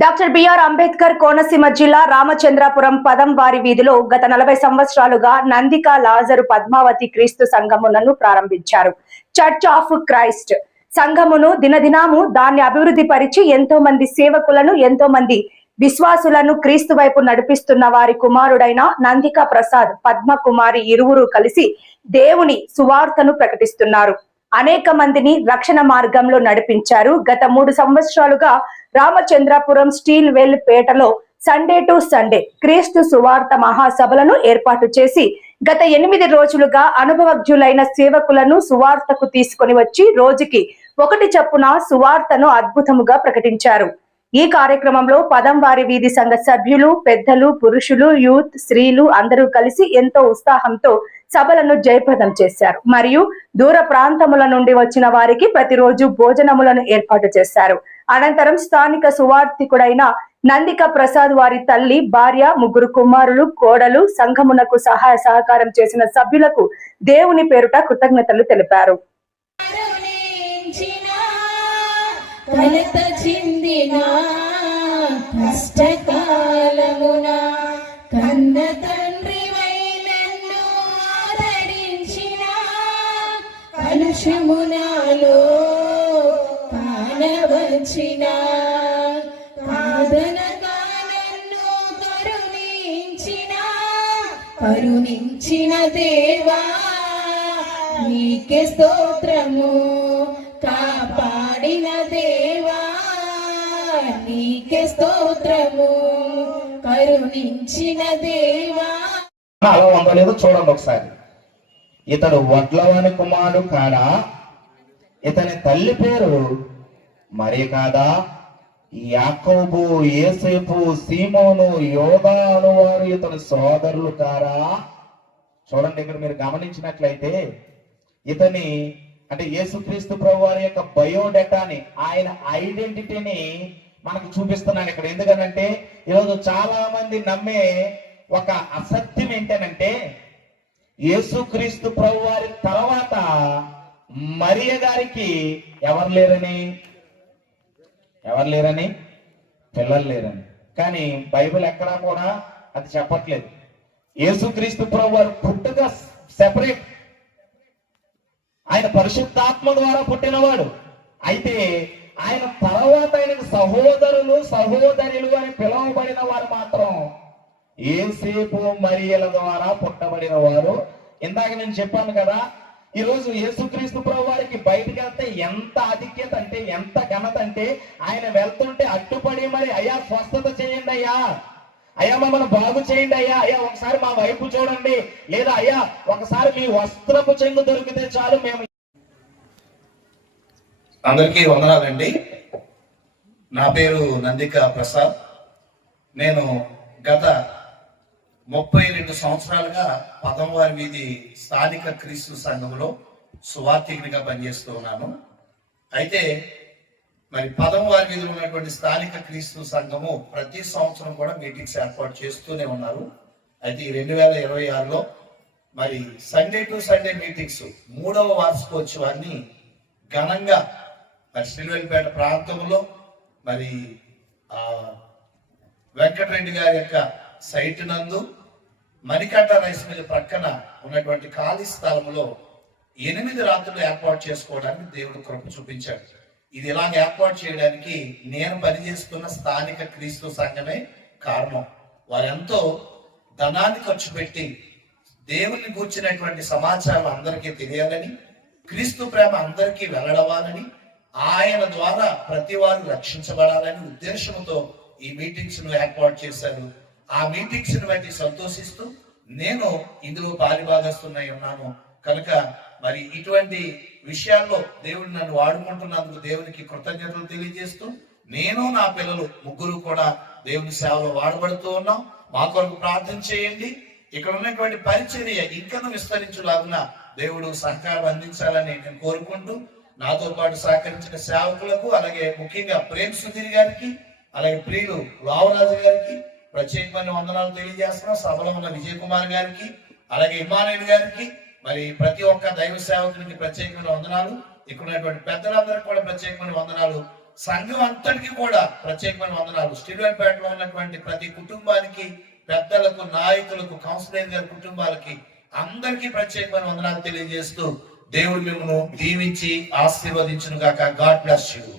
Doctor BR Ambedkar Konaseema జిల్లా రామచంద్రాపురం పదంవారి వీధిలో గత 40 సంవత్సరాలుగా నందిక లాజరు పద్మావతి క్రీస్తు సంఘములను ప్రారంభించారు. చర్చ్ ఆఫ్ క్రైస్ట్ సంఘమును దినదినాము దాన్ని అభివృద్ధి పరిచి ఎంతో మంది సేవకులను, ఎంతో మంది విశ్వాసులను క్రీస్తు వైపు నడిపిస్తున్న వారి కుమారుడైన నందిక ప్రసాద్, పద్మకుమారి ఇరువురు కలిసి దేవుని సువార్తను ప్రకటిస్తున్నారు. అనేక మందిని రక్షణ మార్గంలో నడిపించారు. గత 3 సంవత్సరాలుగా రామచంద్రాపురం స్టీల్ వెల్ పేటలో సండే టు సండే క్రీస్తు సువార్త మహాసభలను ఏర్పాటు చేసి గత 8 రోజులుగా అనుభవజ్ఞులైన సేవకులను సువార్తకు తీసుకొని వచ్చి రోజుకి 1 చొప్పున సువార్తను అద్భుతముగా ప్రకటించారు. ఈ కార్యక్రమంలో పదంవారి వీధి సంఘ సభ్యులు, పెద్దలు, పురుషులు, యూత్, స్త్రీలు అందరూ కలిసి ఎంతో ఉత్సాహంతో సభలను జయప్రదం చేశారు. మరియు దూర ప్రాంతముల నుండి వచ్చిన వారికి ప్రతిరోజు భోజనములను ఏర్పాటు చేశారు. అనంతరం స్థానిక సువార్థికుడైన నందిక ప్రసాద్ వారి తల్లి, భార్య, 3 కుమారులు, కోడలు సంఘమునకు సహాయ సహకారం చేసిన సభ్యులకు దేవుని పేరుట కృతజ్ఞతలు తెలిపారు. కలుషమునాలో కానవచ్చిన కాదనగా నన్ను కరుణించిన దేవా నీకే స్తోత్రము, కాపాడిన దేవా నీకే స్తోత్రము, కరుణించిన దేవా. అలా వందలేదు, చూడండి ఒకసారి. ఇతడు వడ్లవాని కుమారుడు కాడా? ఇతని తల్లి పేరు మరి కాదా? యాకోబు, యేసేపు, సీమోను, యోదా అనువారు ఇతని సోదరులు కారా? చూడండి, ఇక్కడ మీరు గమనించినట్లయితే ఇతని అంటే యేసుక్రీస్తు ప్రభు వారి యొక్క బయోడేటాని, ఆయన ఐడెంటిటీని మనకు చూపిస్తున్నాను ఇక్కడ. ఎందుకనంటే ఈరోజు చాలా మంది నమ్మే ఒక అసత్యం ఏంటనంటే యేసుక్రీస్తు ప్రభు వారి తర్వాత మరియ గారికి ఎవరు లేరని, పిల్లలు లేరని. కానీ బైబిల్ ఎక్కడా కూడా అది చెప్పట్లేదు. యేసుక్రీస్తు ప్రభు వారు పుట్టుక సెపరేట్, ఆయన పరిశుద్ధాత్మ ద్వారా పుట్టినవాడు. అయితే ఆయన తర్వాత ఆయనకు సహోదరులు, సహోదరులు అని పిలువబడిన వారు మాత్రం యేసేపు, మరియల ద్వారా పుట్టబడిన వారు. ఇందాక నేను చెప్పాను కదా, ఈరోజు యేసుక్రీస్తు ప్రభు వారికి బయటకు వెళ్తే ఎంత ఆధిక్యత అంటే, ఎంత ఘనత అంటే, ఆయన వెళ్తుంటే అడ్డుపడి మరి అయ్యా స్వస్థత చేయండి అయ్యా, అయ్యా మమ్మల్ని బాగు చేయండి అయ్యా, అయ్యా ఒకసారి మా వైపు చూడండి, లేదా అయ్యా ఒకసారి మీ వస్త్రపు చెంగు దొరికితే చాలు మేము. అందరికీ వందనాలండి. నా పేరు నందిక ప్రసాద్. నేను గత 32 సంవత్సరాలుగా పదంవారి వీధి స్థానిక క్రీస్తు సంఘంలో సువార్థికునిగా పనిచేస్తూ ఉన్నాను. అయితే మరి పదంవారి వీధిలో ఉన్నటువంటి స్థానిక క్రీస్తు సంఘము ప్రతి సంవత్సరం కూడా మీటింగ్స్ ఏర్పాటు చేస్తూనే ఉన్నారు. అయితే ఈ 2026లో మరి సండే టు సండే మీటింగ్స్ 3వ వార్షికోత్సవాన్ని ఘనంగా మరి శ్రీవెల్లిపేట ప్రాంతంలో మరి వెంకటరెడ్డి గారి యొక్క సైట్ నందు మణికంఠ రైస్ మిల్ ప్రక్కన ఉన్నటువంటి ఖాళీ స్థలంలో 8 రాత్రులు ఏర్పాటు చేసుకోవడానికి దేవుడు కృప చూపించాడు. ఇది ఇలాగ ఏర్పాటు చేయడానికి నేను పనిచేస్తున్న స్థానిక క్రీస్తు సంఘమే కారణం. వారెంతో ధనాన్ని ఖర్చు పెట్టి దేవుని గూర్చినటువంటి సమాచారం అందరికీ తెలియాలని, క్రీస్తు ప్రేమ అందరికీ వెల్లడవాలని, ఆయన ద్వారా ప్రతి వారు రక్షించబడాలని ఉద్దేశంతో ఈ మీటింగ్స్ ను ఏర్పాటు చేశారు. ఆ మీటింగ్స్ ని బట్టి సంతోషిస్తూ నేను ఇందులో పాలిభాగస్తున్నై ఉన్నాను కనుక మరి ఇటువంటి విషయాల్లో దేవుడు నన్ను వాడుకుంటున్నందుకు దేవునికి కృతజ్ఞతలు తెలియజేస్తూ, నేను నా పిల్లలు 3 కూడా దేవుని సేవలో వాడబడుతూ ఉన్నాం. మా కొరకు ప్రార్థన చేయండి. ఇక్కడ ఉన్నటువంటి పరిచర్య ఇంకా విస్తరించులాగున దేవుడు సహకారం అందించాలని నేను కోరుకుంటూ, నాతో పాటు సహకరించిన సేవకులకు, అలాగే ముఖ్యంగా ప్రేమ్ సుధీర్ గారికి, అలాగే ప్రియులు రావరాజు గారికి ప్రత్యేకమైన వందనాలు తెలియజేస్తున్నాం. సభలో ఉన్న విజయ్ కుమార్ గారికి, అలాగే ఇమానుయేల్ గారికి, మరి ప్రతి ఒక్క దైవ సేవకునికి ప్రత్యేకమైన వందనాలు. ఇక్కడ ఉన్నటువంటి పెద్దలందరికీ కూడా ప్రత్యేకమైన వందనాలు. సంఘం అంతటికి కూడా ప్రత్యేకమైన వందనాలు. స్టీవెన్పేటలో ఉన్నటువంటి ప్రతి కుటుంబానికి, పెద్దలకు, నాయకులకు, కౌన్సిలర్ గారి కుటుంబాలకి అందరికీ ప్రత్యేకమైన వందనాలు తెలియజేస్తూ దేవుడు మిమ్మల్ని దీవించి ఆశీర్వదించును గాక. God bless you.